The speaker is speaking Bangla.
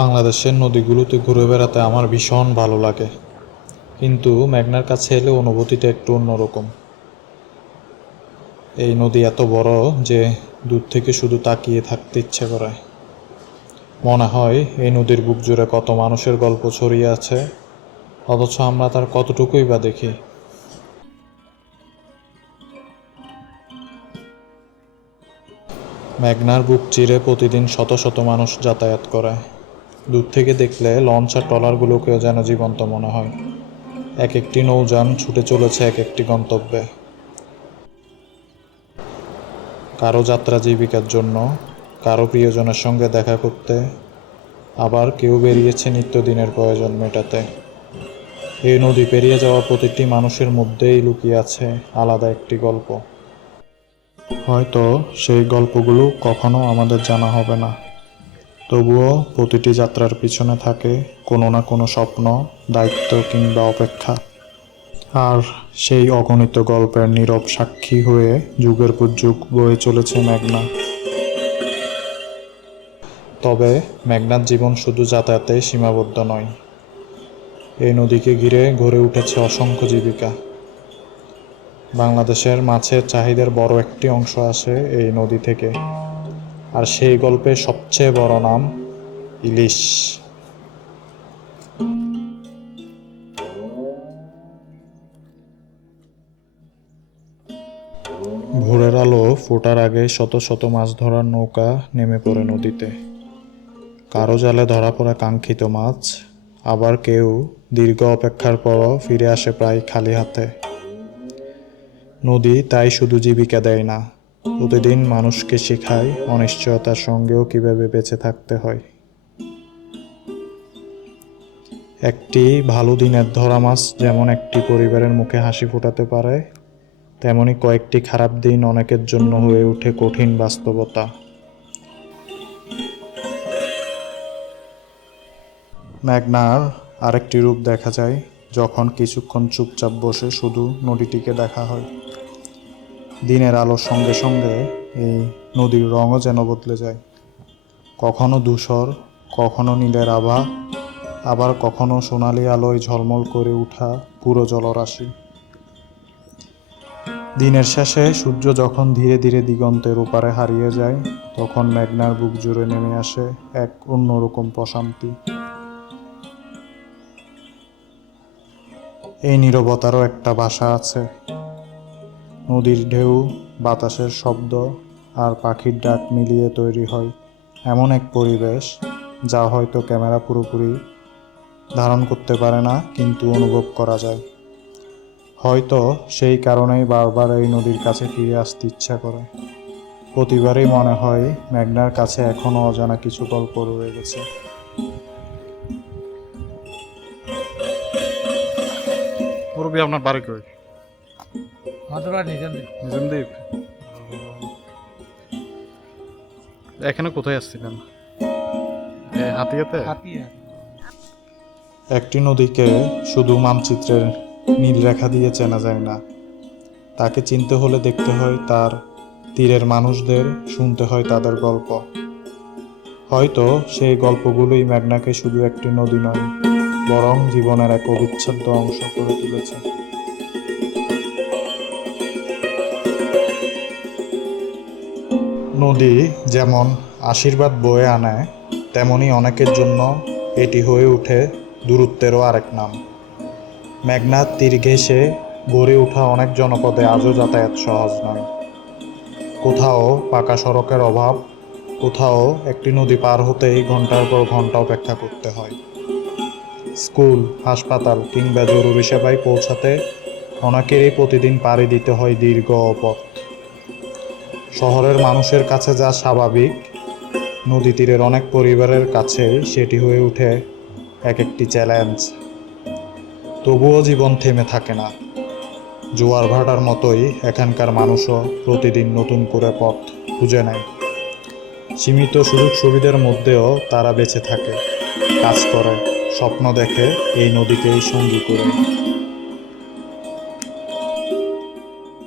বাংলাদেশের নদীগুলোতে ঘুরে বেড়াতে আমার ভীষণ ভালো লাগে, কিন্তু মেঘনার কাছে এলে অনুভূতিটা একটু অন্যরকম। এই নদী এত বড় যে দূর থেকে শুধু তাকিয়ে থাকতে ইচ্ছে করে। মনে হয় এই নদীর বুক জুড়ে কত মানুষের গল্প ছড়িয়ে আছে, অথচ আমরা তার কতটুকুই বা দেখি। মেঘনার বুক চিরে প্রতিদিন শত শত মানুষ যাতায়াত করে। দূর থেকে দেখলে লঞ্চ আর ট্রলারগুলোকেও যেন জীবন্ত মনে হয়। এক একটি নৌযান ছুটে চলেছে এক একটি গন্তব্যে, কারো যাত্রা জীবিকার জন্য, কারো প্রিয়জনের সঙ্গে দেখা করতে, আবার কেউ বেরিয়েছে নিত্যদিনের প্রয়োজন মেটাতে। এই নদী পেরিয়ে যাওয়া প্রতিটি মানুষের মধ্যেই লুকিয়ে আছে আলাদা একটি গল্প। হয়তো সেই গল্পগুলো কখনো আমাদের জানা হবে না, তবুও প্রতিটি যাত্রার পিছনে থাকে কোনো না কোনো স্বপ্ন, দায়িত্ব কিংবা অপেক্ষা। আর সেই অগণিত গল্পের নীরব সাক্ষী হয়ে যুগের পর যুগ বয়ে চলেছে মেঘনা। তবে মেঘনার জীবন শুধু যাতায়াতে সীমাবদ্ধ নয়। এই নদীকে ঘিরে গড়ে উঠেছে অসংখ্য জীবিকা। বাংলাদেশের মাছের চাহিদার বড় একটি অংশ আসে এই নদী থেকে, আর সেই গল্পের সবচেয়ে বড় নাম ইলিশ। ভোরের আলো ফোটার আগে শত শত মাছ ধরার নৌকা নেমে পড়ে নদীতে। কারো জালে ধরা পড়ে কাঙ্ক্ষিত মাছ, আবার কেউ দীর্ঘ অপেক্ষার পরও ফিরে আসে প্রায় খালি হাতে। নদী তাই শুধু জীবিকা দেয় না, প্রতিদিন মানুষকে শেখায় অনিশ্চয়তার সঙ্গেও কিভাবে বেঁচে থাকতে হয়। একটি ভালো দিনের ধরা মাছ যেমন একটি পরিবারের মুখে হাসি ফোটাতে পারে, তেমনি কয়েকটি খারাপ দিন অনেকের জন্য হয়ে ওঠে কঠিন বাস্তবতা। মেঘনার আরেকটি রূপ দেখা যায় যখন কিছুক্ষণ চুপচাপ বসে শুধু নদীটিকে দেখা হয়। দিনের আলোর সঙ্গে সঙ্গে এই নদীর রঙও যেন বদলে যায়। কখনো ধূসর, কখনো নীলের আভা, আবার কখনো সোনালি আলোয় ঝলমল করে ওঠা পুরো জলরাশি। দিনের শেষে সূর্য যখন ধীরে ধীরে দিগন্তের ওপারে হারিয়ে যায়, তখন মেঘনার বুক জুড়ে নেমে আসে এক অন্যরকম প্রশান্তি। এই নীরবতারও একটা ভাষা আছে। নদীর ঢেউ, বাতাসের শব্দ আর পাখির ডাক মিলিয়ে তৈরি হয় এমন এক পরিবেশ যা হয়তো ক্যামেরা পুরোপুরি ধারণ করতে পারে না, কিন্তু অনুভব করা যায়। হয়তো সেই কারণেই বারবার এই নদীর কাছে ফিরে আসতে ইচ্ছা করে। প্রতিবারই মনে হয় মেঘনার কাছে এখনো অজানা কিছু গল্প রয়ে গেছে। মুরব্বী, আপনার বাড়ি কই? আমাদের বাড়ি নিজামদ্বীপ। নিজামদ্বীপ। এখানে কোথায় আসছিলেন? হাতিয়াতে? হাতিয়া। একটি নদীকে শুধু মানচিত্রের নীল রেখা দিয়ে চেনা যায় না, তাকে চিনতে হলে দেখতে হয় তার তীরের মানুষদের, শুনতে হয় তাদের গল্প। হয়তো সেই গল্পগুলোই মেঘনাকে শুধু একটি নদী নয়, বরং জীবনের এক অবিচ্ছেদ্য অংশ করে তুলেছে। নদী যেমন আশীর্বাদ বয়ে আনে, তেমনি অনেকের জন্য এটি হয়ে ওঠে দূরত্বেরও আরেক নাম। মেঘনার তীর ঘেঁষে গড়ে ওঠা অনেক জনপদে আজও যাতায়াত সহজ নয়। কোথাও পাকা সড়কের অভাব, কোথাও একটি নদী পার হতেই ঘন্টার পর ঘন্টা অপেক্ষা করতে হয়। স্কুল, হাসপাতাল কিংবা জরুরি সেবায় পৌঁছাতে অনেকেরই প্রতিদিন পাড়ি দিতে হয় দীর্ঘ পথ। শহরের মানুষের কাছে যা স্বাভাবিক, নদী তীরের অনেক পরিবারের কাছে সেটি হয়ে ওঠে এক একটি চ্যালেঞ্জ। তবুও জীবন থেমে থাকে না। জোয়ার ভাটার মতোই এখানকার মানুষও প্রতিদিন নতুন করে পথ খুঁজে নেয়। সীমিত সুযোগ সুবিধার মধ্যেও তারা বেঁচে থাকে, কাজ করে, স্বপ্ন দেখে এই নদীকেই সঙ্গী করে।